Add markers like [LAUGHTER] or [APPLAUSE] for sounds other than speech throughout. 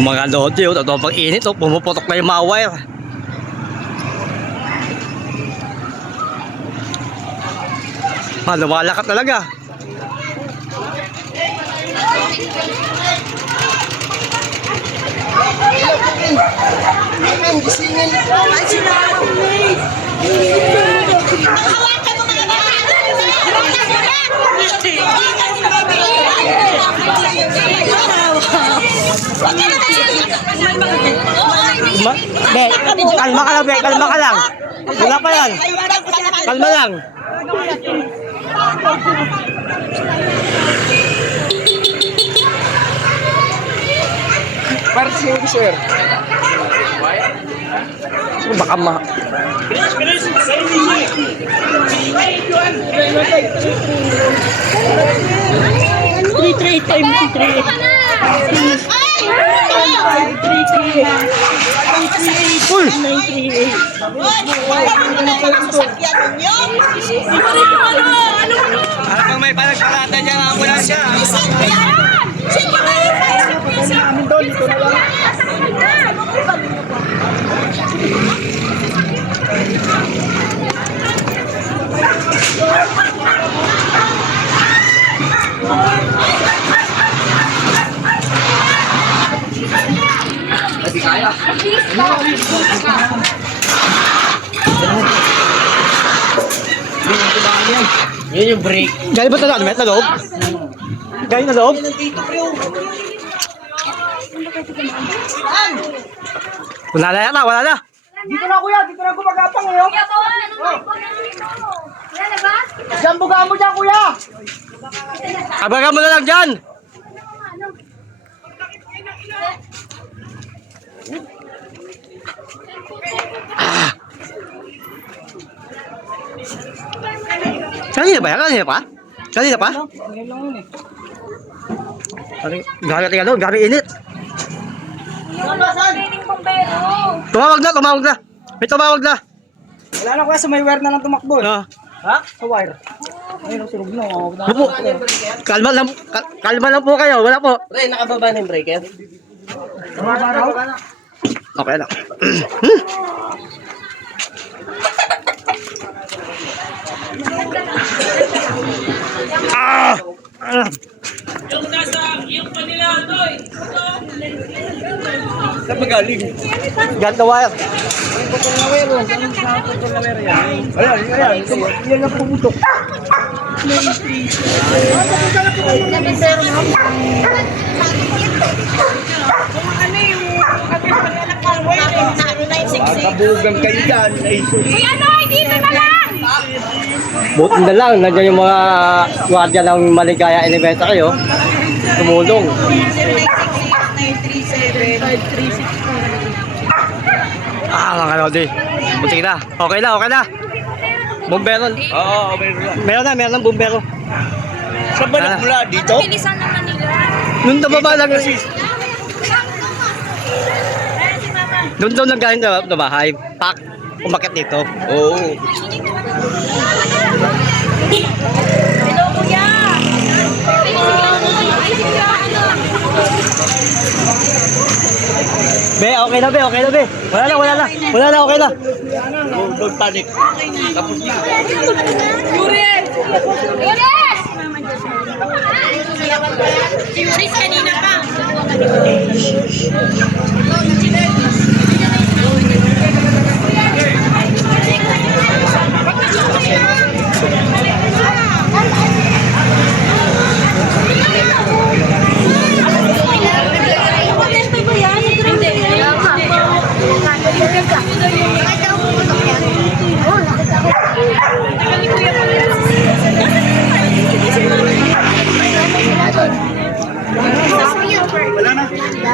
Mga lodi, oh, totoo pag init, oh, pumuputok na yung mga wire. Ah, lumalakat talaga. Ma be, kalma ka lang, be, kalma ka lang. Wala pa yan. Kalma lang. Para sa yung sir. Baka ma... Three, three, time, three. Uy! Nine, three, eight. Para pag may panagsalatan dyan, ambulansya. Yun yung break. Galing ba ito na, na loob? Galing na loob? Wala na yata, wala na. Dito na kuya, dito na gumagapang ngayon. Jambuga mo dyan kuya. Abagan mo na lang dyan. Ah. Kanina ba yan? Kanina pa? Kanina pa? Galing, galing ano, galing init. Tumawag na, tumawag na. May tumawag na. Wala na kuya, sa may wire na lang tumakbo. eh. Ah. Ha? Sa wire. Ayun, na. oh. Po? Kalma lang, kal- kalma lang po kayo. Wala po. Pre, nakababa na yung breaker. Okay lang. ah! Ah! Saan magaling? Got the wire. Putol na wire. oh. Saan sa putol na wire yan? Ayan, ayan. Yan ang pumutok. Kabugang kayo dyan. Ay, Buti na lang, nandiyan yung mga gwardiya ng Maligaya Elevator kayo. Tumulong. Ah, mga kalodi. Buti na. Okay na, okay na. Bumbero. Oo, meron lang. Meron na, meron ng bumbero. Saan ba Ah. nagmula? Dito? Bilisan naman nila. Nung nababa lang, Ayan nung doon lang galing na, na bahay, pak, umakit dito. Oo. Hello, kuya. Be, okay na be, okay na be. Wala na, wala na. Wala na, okay na. Don't panic. Tapos yun. Yuris! Yuris! Yuris kanina pa.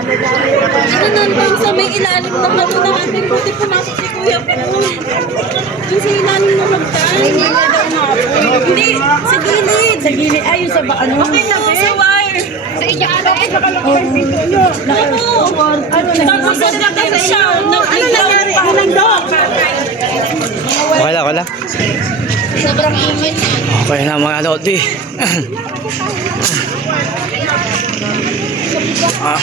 Ano nandun sa may ilalim ng ano ng ating buti pumasok si Kuya po. Yung sa ilalim ng magtan. Hindi, sa gilid. Sa gilid. Ay, yung sa ba ano? Okay na ba? Sa wire. Sa inyo ano? Naku. Ano Tapos sa dapat siya. Ano nangyari? Ano nandun? Okay na, okay na. Sobrang init. Okay na mga lodi. [CLEARS THROAT] ah.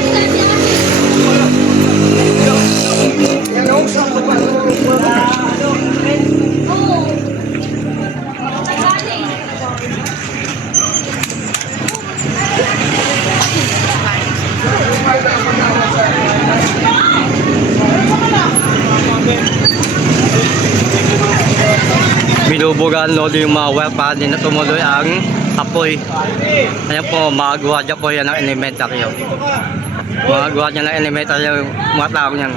Binubugaan no yung mga well pa din na tumuloy ang apoy. Ayan po, mga gwardiya po yan ng elementaryo. Mga gwardiya ng elementaryo, mga tao niyan.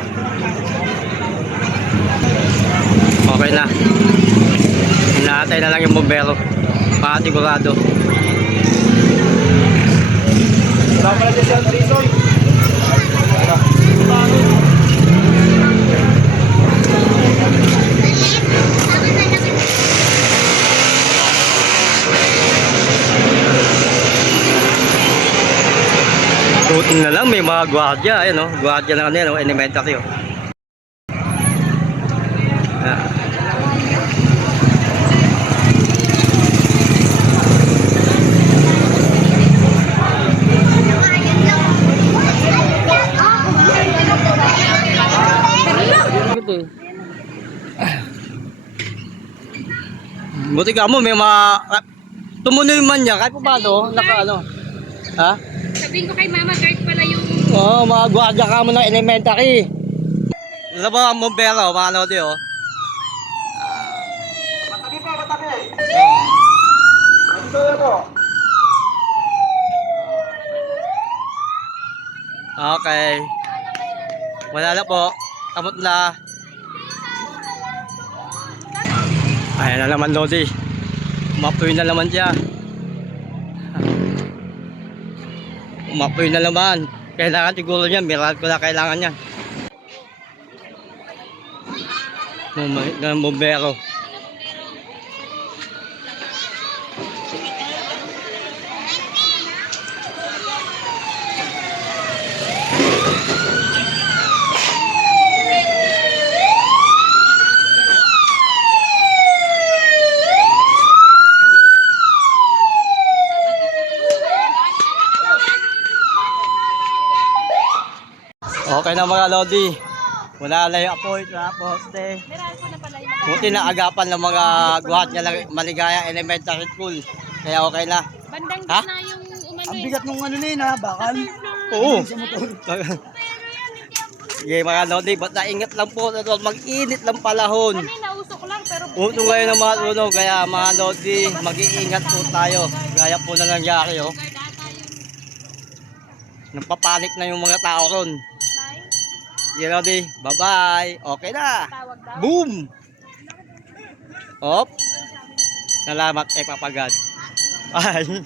Okay na. Inaantay na lang yung bombero. Para sigurado. Wala pala dyan sa Trisoy. Buti na lang, may mga gwardiya. Ayan o, gwardiya ng ano yan, oh, elementaryo. Ah. Buti ka mo, may mga... ah, Tumunoy man niya, kahit pa paano, naka ano. Ha? Sabihin ko kay Mama, guard pala yung... Oo, oh, mga gwardiya ka mo ng elementary. Ano ba ang bombero, mga ano di oh. Matabi pa, matabi. Ito na po. Okay. Wala na po. Kamot na. Ayan na naman Lodi. Umapoy na naman siya. Umapoy na naman. Kailangan siguro niya. Miracle na kailangan niya. Bumalik na ng bombero. Okay na mga Lodi. Wala na yung apoy sa poste. Buti na agapan ng mga guhat niya ng Maligaya Elementary School. Kaya okay na. Bandang Ha? na yung umano Ang eh. bigat nung ano na yun ha, bakal. Oo. Sige mga Lodi, ba't naingat lang po na doon? Mag-init lang palahon. Kami nausok lang pero... Uto ngayon ng mga tunog, kaya mga Lodi, mag-iingat po tayo. Gaya po na nangyari, oh. Napapanik na yung mga tao ron. Lodi, bye-bye. Okay na. Boom! Op. Salamat kay Papa God. Bye.